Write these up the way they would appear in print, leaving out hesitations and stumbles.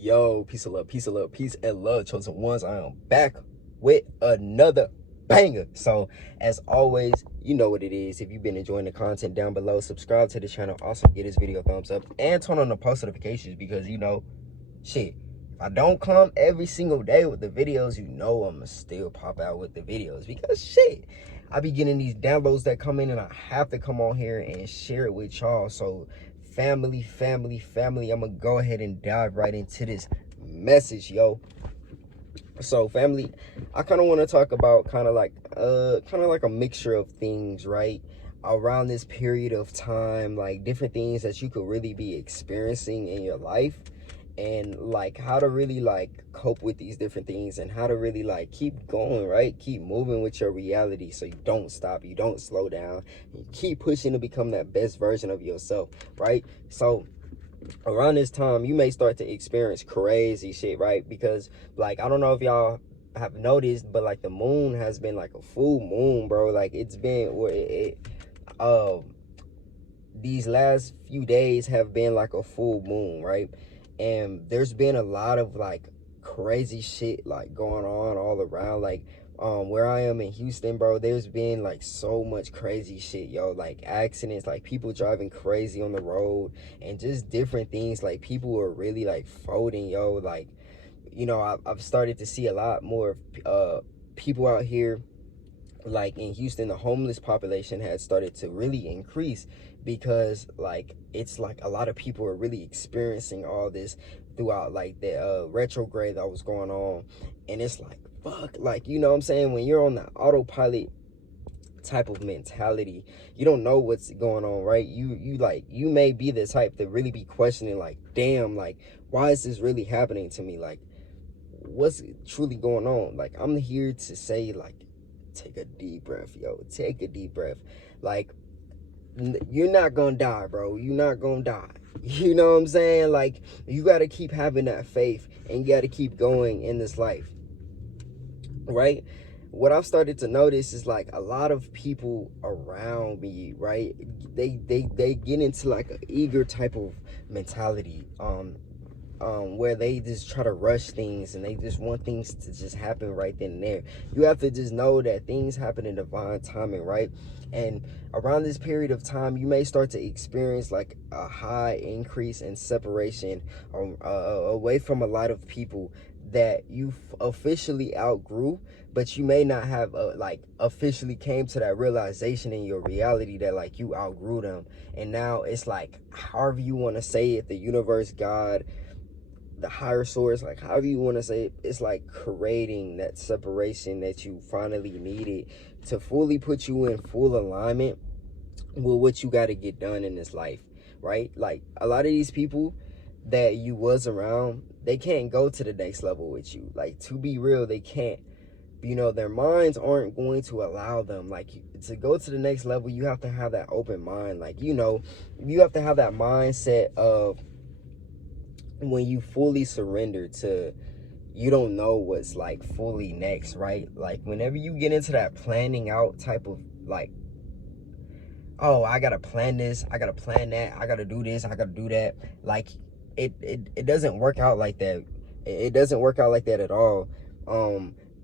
Yo, peace of love, peace of love, peace and love, chosen ones. I am back with another banger. So, as always, you know what it is. If you've been enjoying the content down below, subscribe to the channel. Also, give this video a thumbs up and turn on the post notifications because, shit, if I don't come every single day with the videos, I'm going to still pop out with the videos because, shit, I be getting these downloads that come in and I have to come on here and share it with y'all. So, family, I'm gonna go ahead and dive right into this message, yo. So family, I kind of want to talk about kind of like a mixture of things, right, around this period of time, like different things that you could really be experiencing in your life, and like how to really like cope with these different things and how to really like keep going, right, keep moving with your reality so you don't stop, you don't slow down, you keep pushing to become that best version of yourself, right? So around this time you may start to experience crazy shit, right? Because like, I don't know if y'all have noticed, but like the moon has been like a full moon, bro. Like it's been these last few days have been like a full moon, right? And there's been a lot of like crazy shit like going on all around, like where I am in Houston, bro. There's been like so much crazy shit, yo, like accidents, like people driving crazy on the road and just different things. Like people are really like folding, yo. Like, I've started to see a lot more people out here. Like in Houston, the homeless population has started to really increase because like it's like a lot of people are really experiencing all this throughout like the retrograde that was going on. And it's like, fuck, like, you know what I'm saying, when you're on the autopilot type of mentality, you don't know what's going on, right? You may be the type to really be questioning, like, damn, like, why is this really happening to me? Like, what's truly going on? Like, I'm here to say, like, take a deep breath, yo. Take a deep breath. Like, you're not gonna die, bro. You're not gonna die. You know what I'm saying? Like, you gotta keep having that faith and you gotta keep going in this life, right? What I've started to notice is like a lot of people around me, right, they get into like an eager type of mentality, where they just try to rush things and they just want things to just happen right then and there. You have to just know that things happen in divine timing, right? And around this period of time, you may start to experience like a high increase in separation away from a lot of people that you officially outgrew, but you may not have like officially came to that realization in your reality that like you outgrew them. And now it's like, however you want to say it, the universe, God, the higher source, like however you want to say it, it's like creating that separation that you finally needed to fully put you in full alignment with what you got to get done in this life, right? Like a lot of these people that you was around, they can't go to the next level with you. Like, to be real, they can't. Their minds aren't going to allow them. Like, to go to the next level, you have to have that open mind. Like, you have to have that mindset of when you fully surrender to, you don't know what's like fully next, right? Like whenever you get into that planning out type of like, oh, I gotta plan this, I gotta plan that, I gotta do this, I gotta do that, like it doesn't work out like that. It doesn't work out like that at all.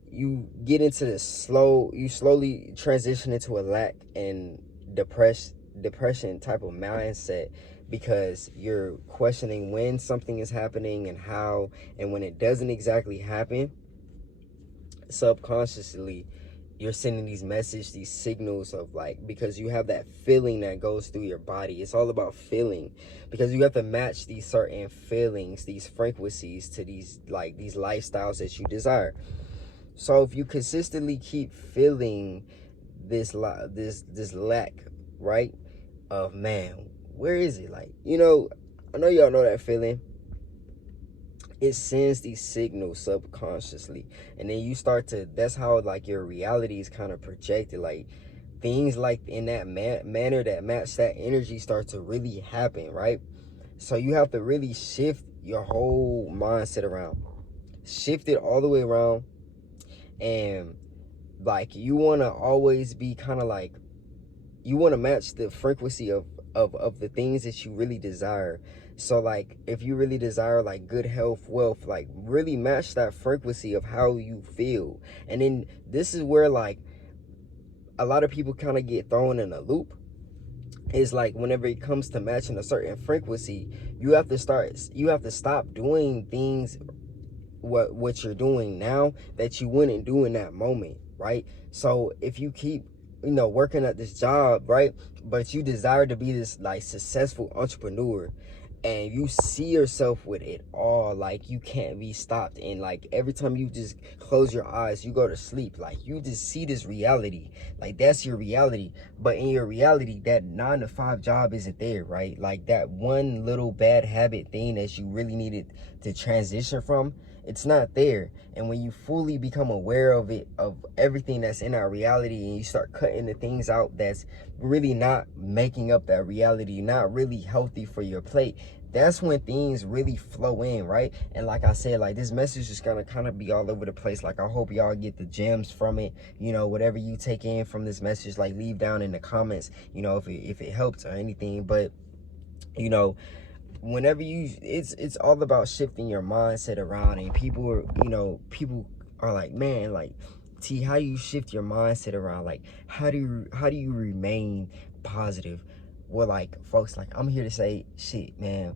You get into this you slowly transition into a lack and depression type of mindset, because you're questioning when something is happening and how, and when it doesn't exactly happen, subconsciously you're sending these messages, these signals of like, because you have that feeling that goes through your body. It's all about feeling, because you have to match these certain feelings, these frequencies to these lifestyles that you desire. So if you consistently keep feeling this lack, right, of, man, where is it? Like, I know y'all know that feeling. It sends these signals subconsciously, and then you start to, that's how like your reality is kind of projected. Like things like in that manner that match that energy start to really happen, right? So you have to really shift your whole mindset around, shift it all the way around. And like, you want to always be kind of like, you want to match the frequency of the things that you really desire. So like if you really desire like good health, wealth, like really match that frequency of how you feel. And then this is where like a lot of people kind of get thrown in a loop. Is like whenever it comes to matching a certain frequency, you have to stop doing things what you're doing now that you wouldn't do in that moment, right? So if you keep, working at this job, right, but you desire to be this like successful entrepreneur, and you see yourself with it all, like you can't be stopped, and like every time you just close your eyes, you go to sleep, like you just see this reality, like that's your reality. But in your reality, that 9 to 5 job isn't there, right? Like that one little bad habit thing that you really needed to transition from, it's not there. And when you fully become aware of it, of everything that's in our reality, and you start cutting the things out that's really not making up that reality, not really healthy for your plate, that's when things really flow in, right? And like I said, like this message is gonna kind of be all over the place. Like I hope y'all get the gems from it. Whatever you take in from this message, like leave down in the comments, if it helped or anything. But you know whenever it's all about shifting your mindset around. And people are like, man, like, T, how do you shift your mindset around? Like, how do you remain positive? Well, like, folks, like, I'm here to say, shit, man,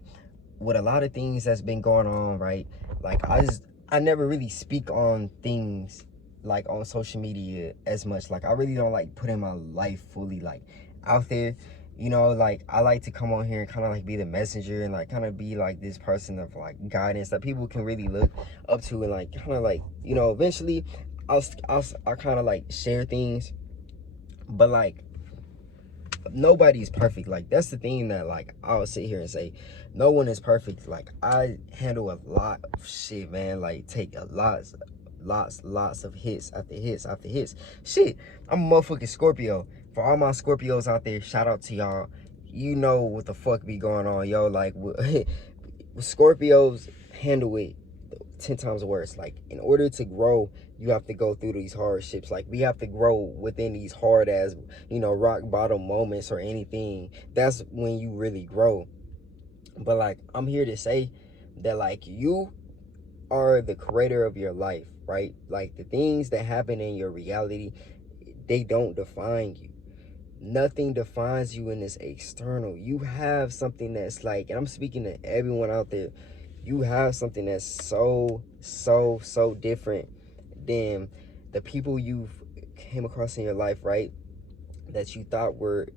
with a lot of things that's been going on, right? Like, I never really speak on things like on social media as much. Like, I really don't like putting my life fully like out there. Like, I like to come on here and kind of like be the messenger, and like kind of be like this person of like guidance that people can really look up to, and like kind of like, eventually I'll kind of like share things. But like, nobody's perfect. Like, that's the thing that like I'll sit here and say, no one is perfect. Like, I handle a lot of shit, man. Like, take a lots of hits after hits after hits. Shit, I'm a motherfucking Scorpio. For all my Scorpios out there, shout out to y'all. You know what the fuck be going on, yo. Like, Scorpios handle it 10 times worse. Like, in order to grow, you have to go through these hardships. Like, we have to grow within these hard as, rock bottom moments or anything. That's when you really grow. But like, I'm here to say that like, you are the creator of your life, right? Like, the things that happen in your reality, they don't define you. Nothing defines you in this external. You have something that's like, and I'm speaking to everyone out there, you have something that's so different than the people you've came across in your life, right? That you thought were,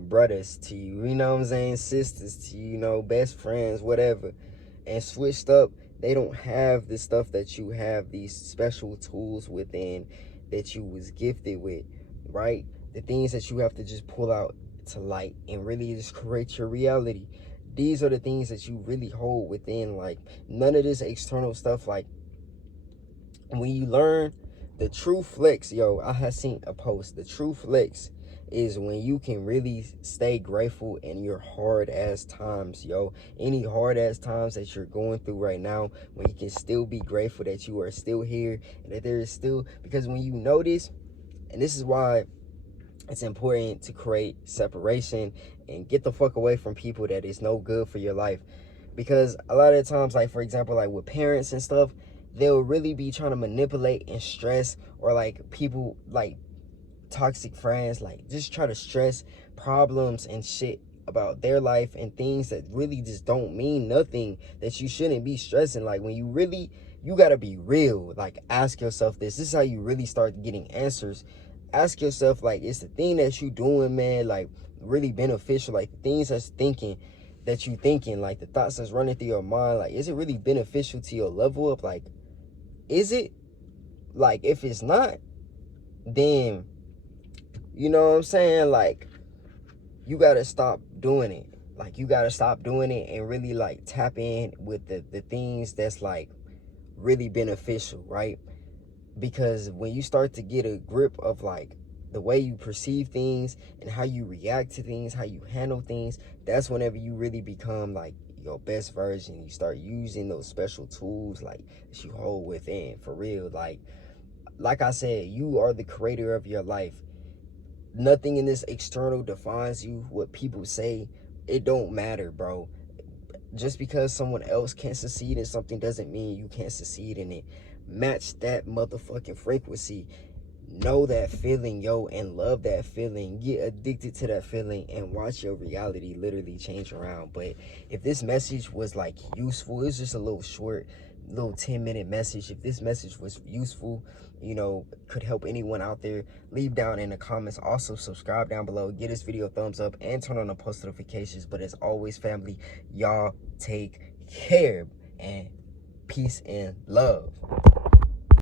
brothers to you, you know what I'm saying, sisters to you, best friends, whatever, and switched up. They don't have the stuff that you have, these special tools within that you was gifted with, right? The things that you have to just pull out to light and really just create your reality. These are the things that you really hold within. Like, none of this external stuff. Like, when you learn the true flex, yo, I have seen a post, the true flex is when you can really stay grateful in your hard ass times, yo. Any hard ass times that you're going through right now, when you can still be grateful that you are still here, and that there is still, because when you notice, and this is why it's important to create separation and get the fuck away from people that is no good for your life. Because a lot of the times, like, for example, like with parents and stuff, they'll really be trying to manipulate and stress, or like people like toxic friends, like just try to stress problems and shit about their life and things that really just don't mean nothing, that you shouldn't be stressing. Like, when you gotta be real. Like, ask yourself this is how you really start getting answers. Ask yourself, like, is the thing that you doing, man, like really beneficial? Like, the things that you thinking, like the thoughts that's running through your mind, like, is it really beneficial to your level up? Like, is it? Like, if it's not, then, you know what I'm saying, like, you gotta stop doing it. Like, you gotta stop doing it and really like tap in with the things that's like really beneficial, right? Because when you start to get a grip of like the way you perceive things and how you react to things, how you handle things, that's whenever you really become like your best version. You start using those special tools like that you hold within, for real. Like I said, you are the creator of your life. Nothing in this external defines you. What people say it don't matter, bro. Just because someone else can't succeed in something doesn't mean you can't succeed in it. Match that motherfucking frequency. Know that feeling, yo, and love that feeling. Get addicted to that feeling and watch your reality literally change around. But if this message was like useful, it's just a little short, little 10-minute message. If this message was useful, you know, could help anyone out there, leave down in the comments. Also subscribe down below, give this video a thumbs up, and turn on the post notifications. But as always, family, y'all take care, and peace and love.